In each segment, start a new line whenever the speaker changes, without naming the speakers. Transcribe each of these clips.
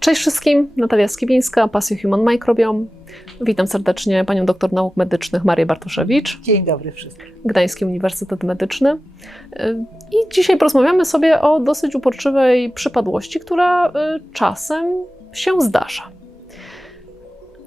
Cześć wszystkim, Natalia Skibińska, Pasja Human Microbiome. Witam serdecznie panią doktor nauk medycznych Marię Bartoszewicz,
Dzień dobry wszystkim.
Gdański Uniwersytet Medyczny. Y, I dzisiaj porozmawiamy sobie o dosyć uporczywej przypadłości, która y, czasem się zdarza.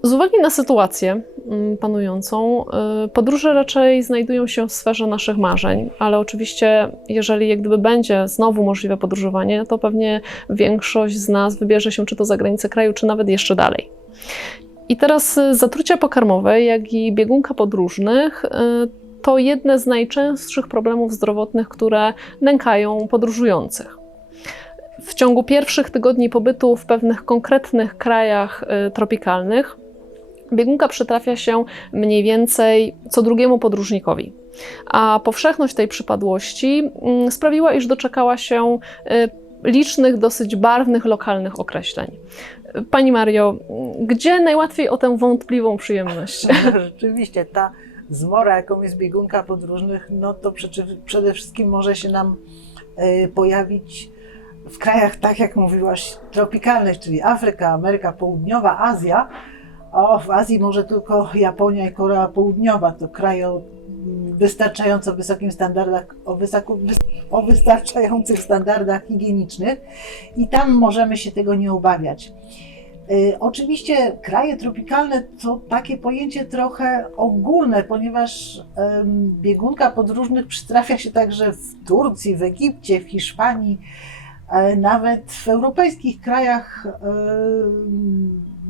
Z uwagi na sytuację mm, panującą, y, podróże raczej znajdują się w sferze naszych marzeń, ale oczywiście, jeżeli jak gdyby będzie znowu możliwe podróżowanie, to pewnie większość z nas wybierze się czy to za granicę kraju, czy nawet jeszcze dalej. I teraz y, zatrucia pokarmowe, jak i biegunka podróżnych y, to jedne z najczęstszych problemów zdrowotnych, które nękają podróżujących. W ciągu pierwszych tygodni pobytu w pewnych konkretnych krajach tropikalnych biegunka przytrafia się mniej więcej co drugiemu podróżnikowi. A powszechność tej przypadłości mm, sprawiła, iż doczekała się y, licznych, dosyć barwnych, lokalnych określeń. Pani Mario, gdzie najłatwiej o tę wątpliwą przyjemność?
Rzeczywiście, ta zmora, jaką jest biegunka podróżnych, no to przede- wszystkim może się nam e, pojawić w krajach, tak jak mówiłaś, tropikalnych, czyli Afryka, Ameryka Południowa, Azja. O, w Azji może tylko Japonia i Korea Południowa. To kraje o wystarczająco wysokim standardach, o, wysoko, wys- o wystarczających standardach higienicznych i tam możemy się tego nie obawiać. Y, Oczywiście kraje tropikalne to takie pojęcie trochę ogólne, ponieważ biegunka podróżnych przytrafia się także w Turcji, w Egipcie, w Hiszpanii, e, nawet w europejskich krajach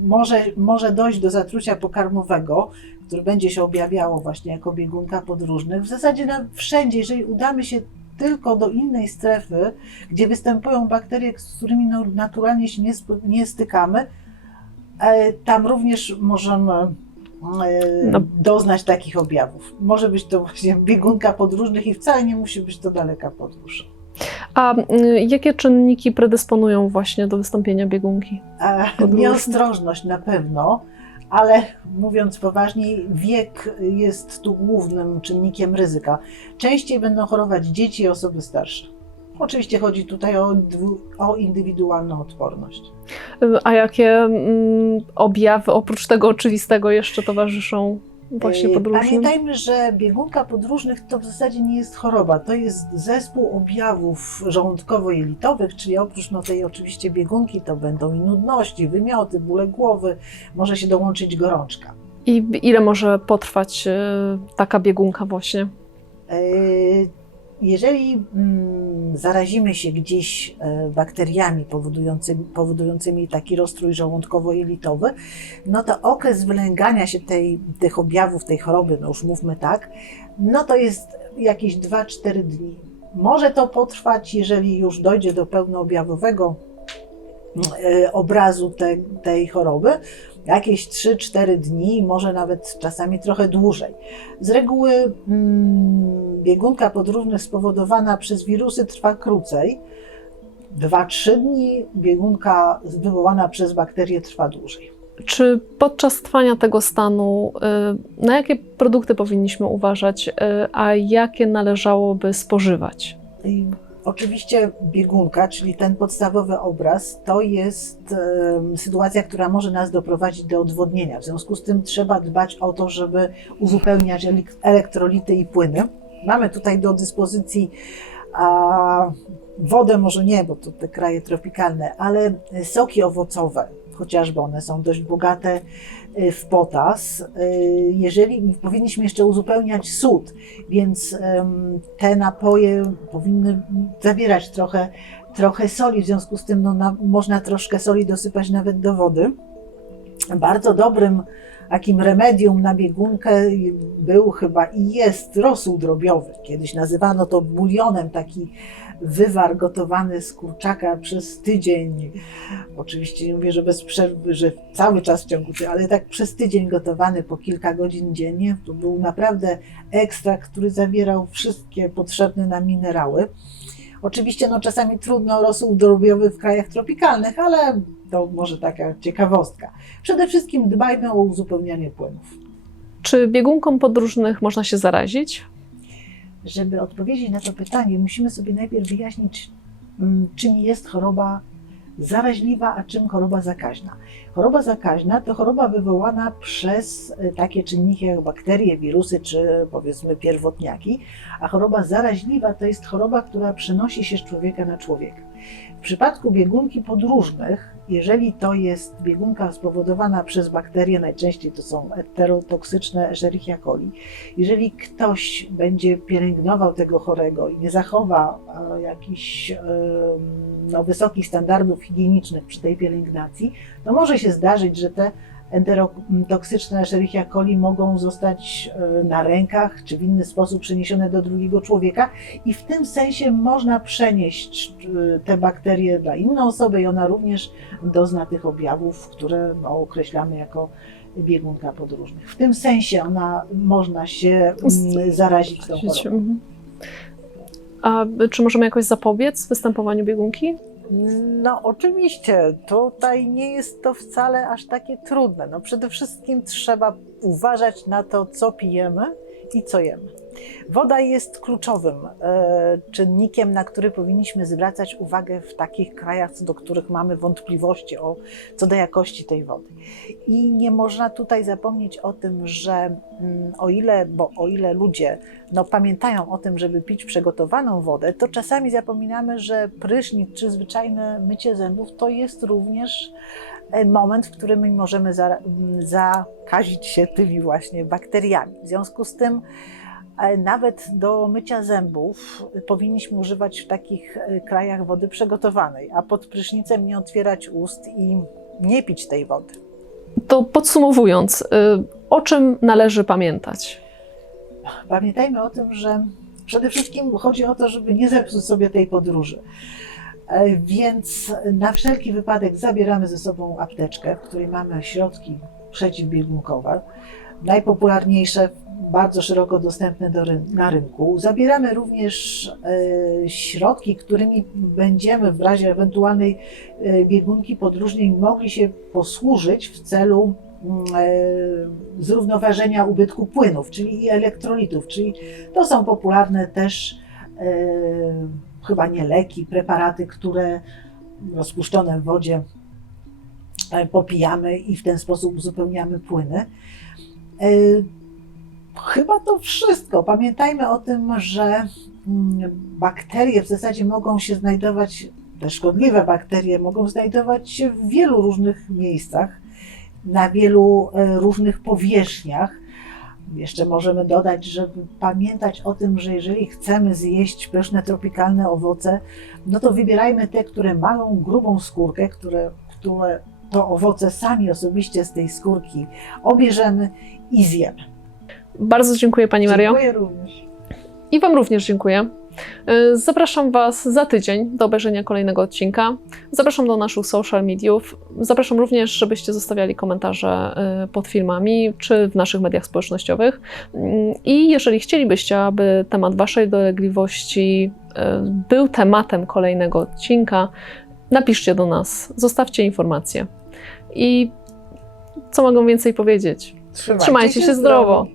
może, może dojść do zatrucia pokarmowego, które będzie się objawiało właśnie jako biegunka podróżnych. W zasadzie na, wszędzie, jeżeli udamy się tylko do innej strefy, gdzie występują bakterie, z którymi no, naturalnie się nie, nie stykamy, E, Tam również możemy e,
No.
doznać takich objawów. Może być to właśnie biegunka podróżnych i wcale nie musi być to daleka podróż.
A y, jakie czynniki predysponują właśnie do wystąpienia biegunki?
E. Nieostrożność na pewno, ale mówiąc poważniej, wiek jest tu głównym czynnikiem ryzyka. Częściej będą chorować dzieci i osoby starsze. Oczywiście chodzi tutaj o, o indywidualną odporność.
Y, A jakie mm, objawy oprócz tego oczywistego jeszcze towarzyszą właśnie
E,
podróżnym?
Pamiętajmy, że biegunka podróżnych to w zasadzie nie jest choroba, to jest zespół objawów żołądkowo-jelitowych, czyli oprócz no, tej oczywiście biegunki to będą i nudności, wymioty, bóle głowy, może się dołączyć gorączka.
I ile może potrwać y, taka biegunka właśnie?
Jeżeli mm, zarazimy się gdzieś e, bakteriami powodującymi, powodującymi taki rozstrój żołądkowo-jelitowy, no to okres wylęgania się tej, tych objawów, tej choroby, no już mówmy tak, no to jest jakieś 2-4 dni. Może to potrwać, jeżeli już dojdzie do pełnoobjawowego e, obrazu te, tej choroby, jakieś 3-4 dni, może nawet czasami trochę dłużej. Z reguły mm, biegunka podróżnych spowodowana przez wirusy trwa krócej. 2-3 dni, biegunka wywołana przez bakterie trwa dłużej.
Czy podczas trwania tego stanu, y, na jakie produkty powinniśmy uważać, y, a jakie należałoby spożywać?
I oczywiście biegunka, czyli ten podstawowy obraz, to jest sytuacja, która może nas doprowadzić do odwodnienia. W związku z tym trzeba dbać o to, żeby uzupełniać elektrolity i płyny. Mamy tutaj do dyspozycji a, wodę, może nie, bo to te kraje tropikalne, ale soki owocowe, chociażby one są dość bogate y, w potas. Y, Jeżeli powinniśmy jeszcze uzupełniać sód, więc te napoje powinny zawierać trochę, trochę soli, w związku z tym no, na, można troszkę soli dosypać nawet do wody. Bardzo dobrym takim remedium na biegunkę był chyba i jest rosół drobiowy. Kiedyś nazywano to bulionem, taki wywar gotowany z kurczaka przez tydzień. Oczywiście nie mówię, że bez przerwy, że cały czas w ciągu, ale tak przez tydzień gotowany po kilka godzin dziennie. To był naprawdę ekstrakt, który zawierał wszystkie potrzebne nam minerały. Oczywiście no, czasami trudno rosół drobiowy w krajach tropikalnych, ale to może taka ciekawostka. Przede wszystkim dbajmy o uzupełnianie płynów.
Czy biegunką podróżnych można się zarazić?
Żeby odpowiedzieć na to pytanie, musimy sobie najpierw wyjaśnić, mm, czym jest choroba zaraźliwa, a czym choroba zakaźna. Choroba zakaźna to choroba wywołana przez e, takie czynniki jak bakterie, wirusy czy powiedzmy pierwotniaki, a choroba zaraźliwa to jest choroba, która przenosi się z człowieka na człowieka. W przypadku biegunki podróżnych, jeżeli to jest biegunka spowodowana przez bakterie, najczęściej to są enterotoksyczne Escherichia coli, jeżeli ktoś będzie pielęgnował tego chorego i nie zachowa e, jakichś no, wysokich standardów higienicznych przy tej pielęgnacji, to może się zdarzyć, że te enterotoksyczne Escherichia coli mogą zostać e, na rękach czy w inny sposób przeniesione do drugiego człowieka i w tym sensie można przenieść e, te bakterie dla innej osoby i ona również dozna tych objawów, które no, określamy jako biegunka podróżnych. W tym sensie ona można się mm, zarazić tą chorobą.
Mhm. A czy możemy jakoś zapobiec występowaniu biegunki?
No, oczywiście, tutaj nie jest to wcale aż takie trudne. No, przede wszystkim trzeba uważać na to, co pijemy i co jemy. Woda jest kluczowym e, czynnikiem, na który powinniśmy zwracać uwagę w takich krajach, co do których mamy wątpliwości o, co do jakości tej wody. I nie można tutaj zapomnieć o tym, że mm, o ile, bo o ile ludzie no, pamiętają o tym, żeby pić przygotowaną wodę, to czasami zapominamy, że prysznic czy zwyczajne mycie zębów to jest również e, moment, w którym my możemy za, m, zakazić się tymi właśnie bakteriami. W związku z tym nawet do mycia zębów powinniśmy używać w takich e, krajach wody przygotowanej, a pod prysznicem nie otwierać ust i nie pić tej wody.
To podsumowując, y, o czym należy pamiętać?
Pamiętajmy o tym, że przede wszystkim chodzi o to, żeby nie zepsuć sobie tej podróży. E, Więc na wszelki wypadek zabieramy ze sobą apteczkę, w której mamy środki przeciwbiegunkowe, najpopularniejsze, bardzo szeroko dostępne do na rynku. Zabieramy również e, środki, którymi będziemy w razie ewentualnej e, biegunki podróżnej mogli się posłużyć w celu mm, e, zrównoważenia ubytku płynów, czyli i elektrolitów, czyli to są popularne też e, chyba nie leki, preparaty, które rozpuszczone w wodzie e, popijamy i w ten sposób uzupełniamy płyny. E, Chyba to wszystko. Pamiętajmy o tym, że mm, bakterie w zasadzie mogą się znajdować, te szkodliwe bakterie mogą znajdować się w wielu różnych miejscach, na wielu e, różnych powierzchniach. Jeszcze możemy dodać, żeby pamiętać o tym, że jeżeli chcemy zjeść pyszne tropikalne owoce, no to wybierajmy te, które mają grubą skórkę, które, które to owoce sami osobiście z tej skórki obierzemy i zjemy.
Bardzo dziękuję Pani Mario.
Dziękuję również.
I Wam również dziękuję. Y, Zapraszam Was za tydzień do obejrzenia kolejnego odcinka. Zapraszam do naszych social mediów. Zapraszam również, żebyście zostawiali komentarze y, pod filmami czy w naszych mediach społecznościowych. Mm, I jeżeli chcielibyście, aby temat Waszej dolegliwości y, był tematem kolejnego odcinka, napiszcie do nas, zostawcie informacje. I co mogą więcej powiedzieć? Trzymajcie się zdrowo.